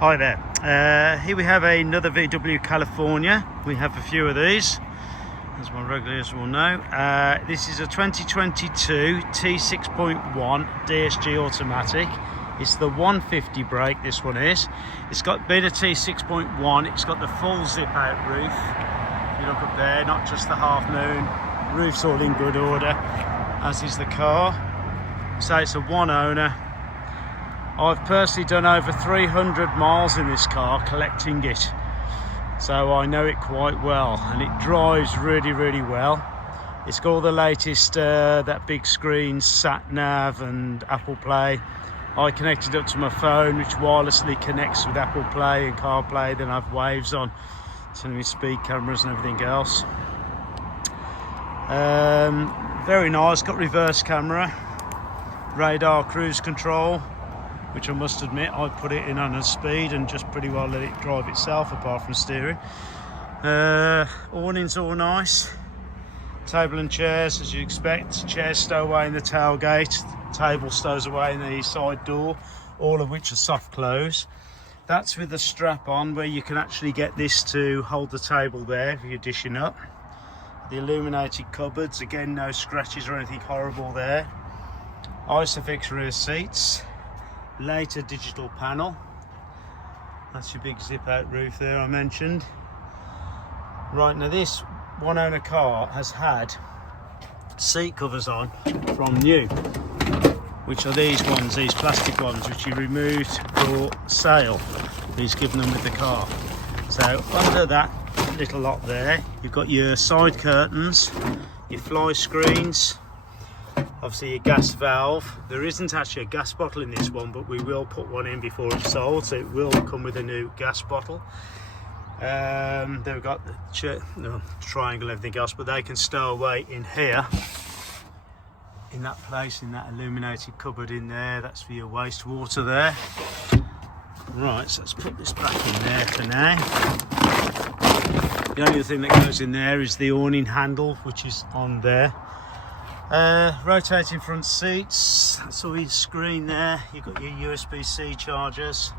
Hi there. Here we have another VW California. We have a few of these, as my regulars will know. This is a 2022 T6.1 DSG automatic. It's the 150 brake, this one is. It's got been a T6.1, it's got the full zip out roof. If you look up there, not just the half moon. Roof's all in good order, as is the car. So it's a one owner. I've personally done over 300 miles in this car collecting it, so I know it quite well, and it drives really well. It's got all the latest that big screen, sat nav and Apple Play. I connected up to my phone, which wirelessly connects with Apple Play and CarPlay. Then I have Waves on, sending me speed cameras and everything else. Very nice. Got reverse camera, radar, cruise control, which I must admit I put it in on a speed and just pretty well let it drive itself apart from steering. Awnings all nice. Table and chairs as you expect. Chairs stow away in the tailgate, table stows away in the side door, all of which are soft close. That's with the strap on where you can actually get this to hold the table there if you're dishing up. The illuminated cupboards, again no scratches or anything horrible there. Isofix rear seats. Later digital panel. That's your big zip out roof there I mentioned. Right, now this one owner car has had seat covers on from new, which are these ones, these plastic ones, which he removed for sale. He's given them with the car. So under that little lot there, you've got your side curtains, your fly screens, obviously your gas valve. There isn't actually a gas bottle in this one, but we will put one in before it's sold, so it will come with a new gas bottle. They've got the triangle and everything else, but they can stow away in here, in that place, in that illuminated cupboard in there. That's for your wastewater there. Right, so let's put this back in there for now. The only thing that goes in there is the awning handle, which is on there. Rotating front seats, that's all your screen there. You've got your USB-C chargers,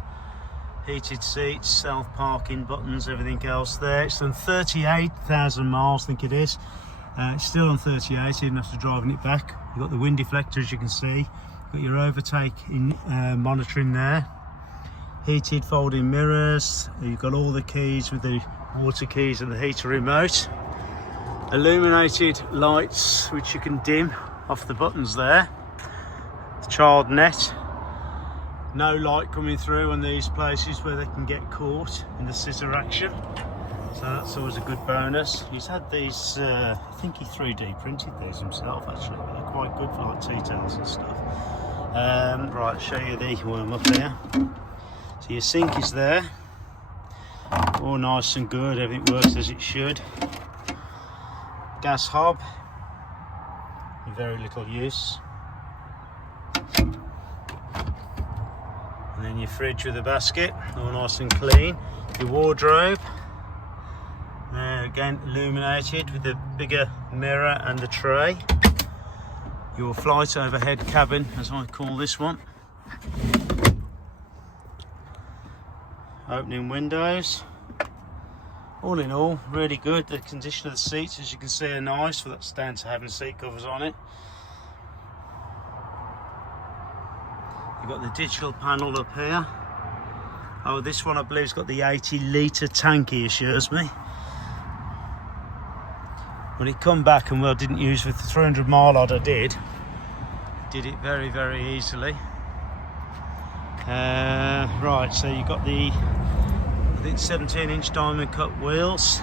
heated seats, self-parking buttons, everything else there. It's done 38,000 miles, I think it is. It's still on 38, even after driving it back. You've got the wind deflector, as you can see. You've got your overtake monitoring there. Heated folding mirrors. You've got all the keys with the water keys and the heater remote. Illuminated lights, which you can dim off the buttons there. Child net. No light coming through on these places where they can get caught in the scissor action, so that's always a good bonus. He's had these, I think he 3D printed these himself actually, but they're quite good for like tea-towels and stuff. Right, I'll show you the worm up there. So your sink is there, all nice and good, everything works as it should. Gas hob, very little use. And then your fridge with a basket, all nice and clean. Your wardrobe, there again illuminated with the bigger mirror and the tray. Your flight overhead cabin, as I call this one. Opening windows. All in all, really good. The condition of the seats, as you can see, are nice, but that's down to having seat covers on it. You've got the digital panel up here. Oh, this one I believe has got the 80-litre tank, he assures me. When it come back, and well, didn't use with the 300 mile odd I did it very easily. Right, so you've got the, I think, 17-inch diamond cut wheels.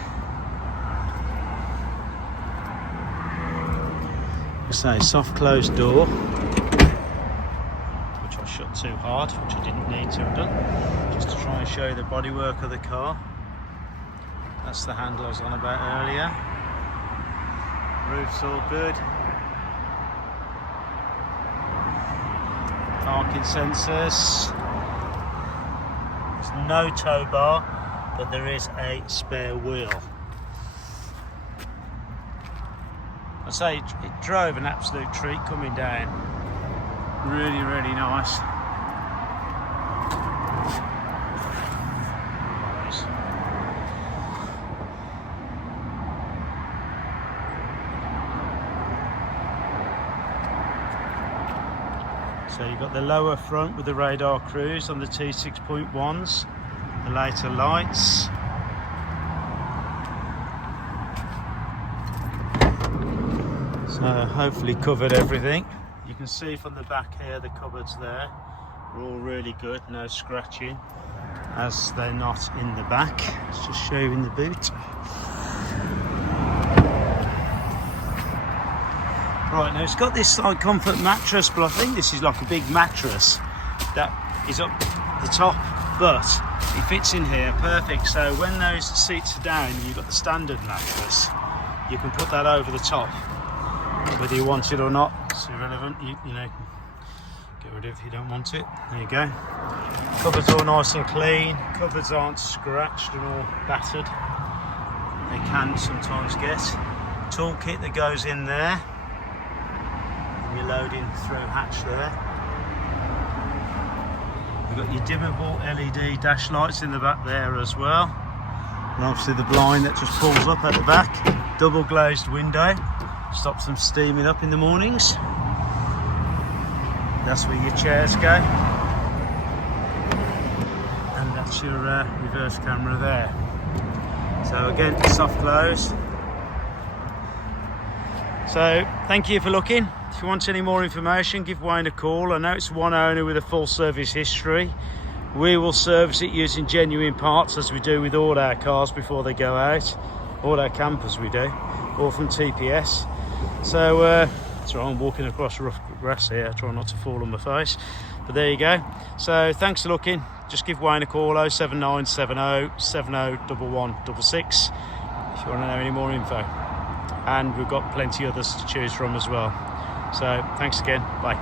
Say soft closed door, which I shut too hard, which I didn't need to have done, just to try and show you the bodywork of the car. That's the handle I was on about earlier. Roof's all good. Parking sensors. There's no tow bar, but there is a spare wheel. I say it drove an absolute treat coming down. Really nice. So you've got the lower front with the radar cruise on the T6.1s, the later lights. So hopefully covered everything. You can see from the back here the cupboards there are all really good, no scratching, as they're not in the back. Let's just show you in the boot. Right, now it's got this side comfort mattress, but I think this is like a big mattress that is up the top, but it fits in here perfect. So when those seats are down and you've got the standard mattress, you can put that over the top, whether you want it or not. It's irrelevant, you know, get rid of it if you don't want it. There you go. Cupboards all nice and clean, cupboards aren't scratched and all battered. They can sometimes get. Toolkit that goes in there. Your loading through hatch there. You've got your dimmable LED dash lights in the back there as well. And obviously the blind that just pulls up at the back. Double glazed window. Stops them steaming up in the mornings. That's where your chairs go. And that's your reverse camera there. So again, soft close. So thank you for looking. If you want any more information, give Wayne a call. I know it's one owner with a full service history. We will service it using genuine parts, as we do with all our cars before they go out. All our campers we do, all from TPS. So that's right, I'm walking across rough grass here, I try not to fall on my face. But there you go. So thanks for looking. Just give Wayne a call, 07970 701166, if you want to know any more info. And we've got plenty others to choose from as well. So thanks again, bye.